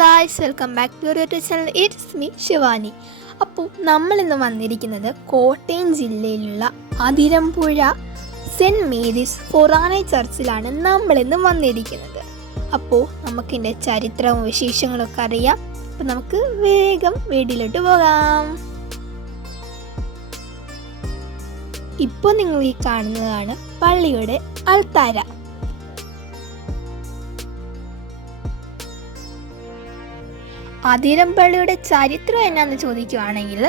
Guys, welcome back to YouTube channel. It's me Shivani. അപ്പോൾ നമ്മളിന്ന് വന്നിരിക്കുന്നത് കോട്ടയം ജില്ലയിലുള്ള അതിരമ്പുഴ സെൻറ്റ് മേരീസ് ഫൊറാന ചർച്ചിലാണ് നമ്മളിന്ന് വന്നിരിക്കുന്നത്. അപ്പോൾ നമുക്കിൻ്റെ ചരിത്രവും വിശേഷങ്ങളൊക്കെ അറിയാം. അപ്പോൾ നമുക്ക് വേഗം വീട്ടിലോട്ട് പോകാം. ഇപ്പോൾ നിങ്ങൾ ഈ കാണുന്നതാണ് പള്ളിയുടെ അൾത്താര. അതിരമ്പള്ളിയുടെ ചരിത്രം എന്നാന്ന് ചോദിക്കുകയാണെങ്കിൽ,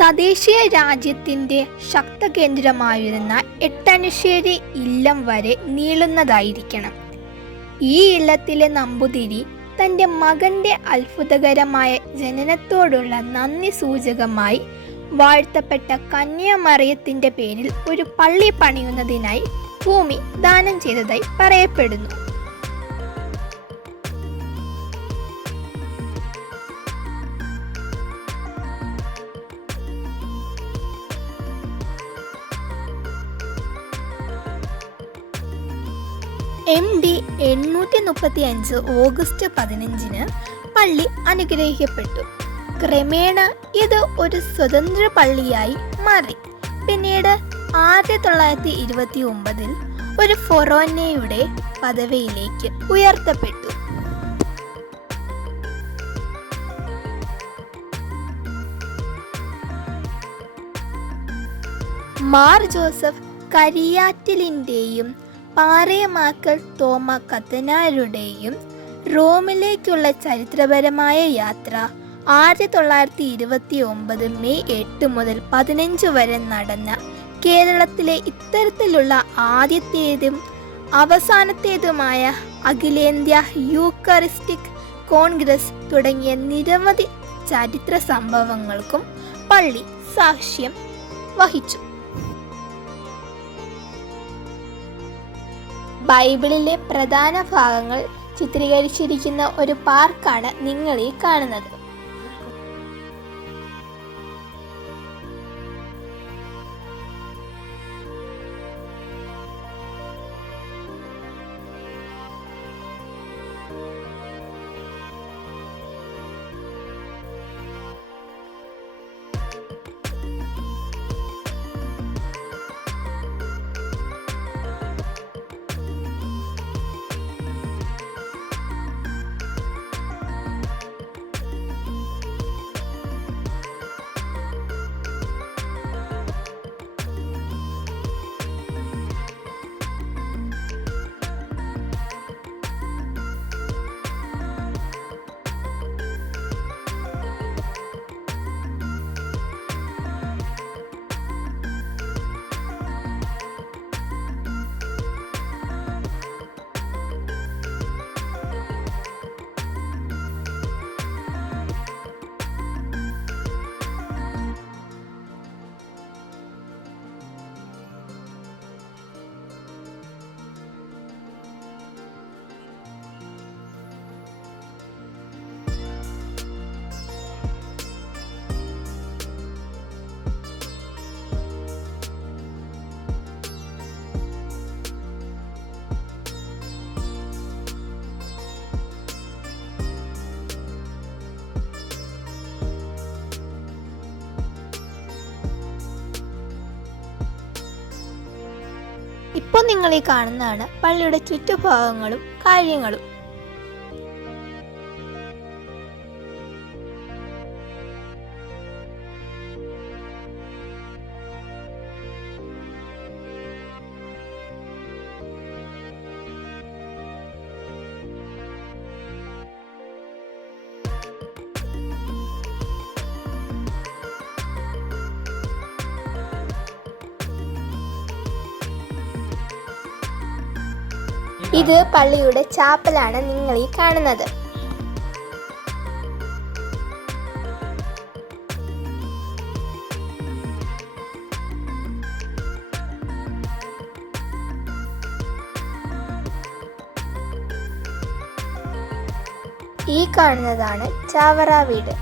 തദ്ദേശീയ രാജ്യത്തിൻ്റെ ശക്തകേന്ദ്രമായിരുന്ന എട്ടനശ്ശേരി ഇല്ലം വരെ നീളുന്നതായിരിക്കണം. ഈ ഇല്ലത്തിലെ നമ്പൂതിരി തൻ്റെ മകൻ്റെ അത്ഭുതകരമായ ജനനത്തോടുള്ള നന്ദി സൂചകമായി വാഴ്ത്തപ്പെട്ട കന്യാമറിയത്തിൻ്റെ പേരിൽ ഒരു പള്ളി പണിയുന്നതിനായി ഭൂമി ദാനം ചെയ്തതായി പറയപ്പെടുന്നു. MD 835 ഓഗസ്റ്റ് 15 പള്ളി അനുഗ്രഹിക്കപ്പെട്ടു. ക്രമേണ ഇത് ഒരു സ്വതന്ത്ര പള്ളിയായി മാറി. പിന്നീട് 1929 ഒരു ഫൊറോനയുടെ പദവിയിലേക്ക് ഉയർത്തപ്പെട്ടു. മാർ ജോസഫ് കരിയാറ്റിലിൻ്റെയും പാറേമാക്കൽ തോമ കത്തനാരുടെയും റോമിലേക്കുള്ള ചരിത്രപരമായ യാത്ര 1929 മെയ് 8 മുതൽ 15 വരെ നടന്ന കേരളത്തിലെ ഇത്തരത്തിലുള്ള ആദ്യത്തേതും അവസാനത്തേതുമായ അഖിലേന്ത്യാ യൂക്കറിസ്റ്റിക് കോൺഗ്രസ് തുടങ്ങിയ നിരവധി ചരിത്ര സംഭവങ്ങൾക്കും പള്ളി സാക്ഷ്യം വഹിച്ചു. ബൈബിളിലെ പ്രധാന ഭാഗങ്ങൾ ചിത്രീകരിച്ചിരിക്കുന്ന ഒരു പാർക്കാണ് നിങ്ങൾ ഈ കാണുന്നത്. ഇപ്പോൾ നിങ്ങൾ ഈ കാണുന്നതാണ് പള്ളിയുടെ ചുറ്റുഭാഗങ്ങളും കാര്യങ്ങളും. ഇത് പള്ളിയുടെ ചാപ്പലാണ് നിങ്ങൾ ഈ കാണുന്നത്. ഈ കാണുന്നതാണ് ചാവറ വീട്.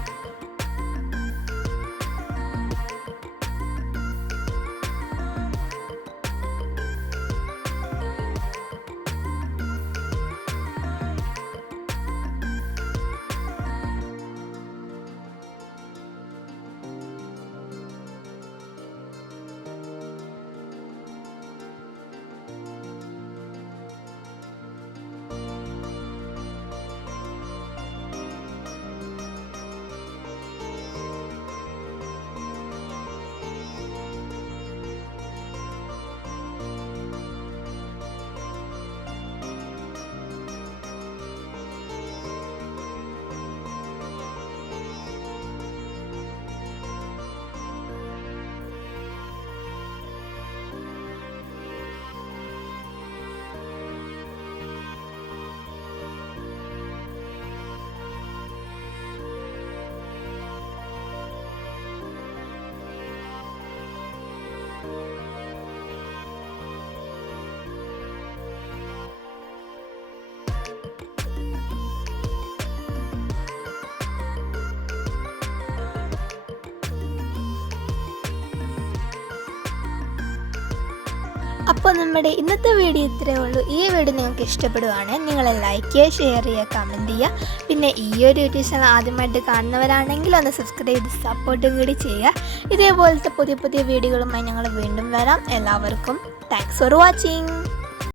അപ്പോൾ നമ്മുടെ ഇന്നത്തെ വീഡിയോ ഇത്രയേ ഉള്ളൂ. ഈ വീഡിയോ നിങ്ങൾക്ക് ഇഷ്ടപ്പെടുവാണെങ്കിൽ നിങ്ങൾ ലൈക്ക് ചെയ്യുക, ഷെയർ ചെയ്യുക, കമൻറ്റ് ചെയ്യുക. പിന്നെ ഈ ഒരു യൂട്യൂബ് ചാനൽ ആദ്യമായിട്ട് കാണുന്നവരാണെങ്കിൽ ഒന്ന് സബ്സ്ക്രൈബ് ചെയ്ത് സപ്പോർട്ടും കൂടി ചെയ്യുക. ഇതേപോലത്തെ പുതിയ പുതിയ വീഡിയോകളുമായി ഞങ്ങൾ വീണ്ടും വരാം. എല്ലാവർക്കും താങ്ക്സ് ഫോർ വാച്ചിങ്.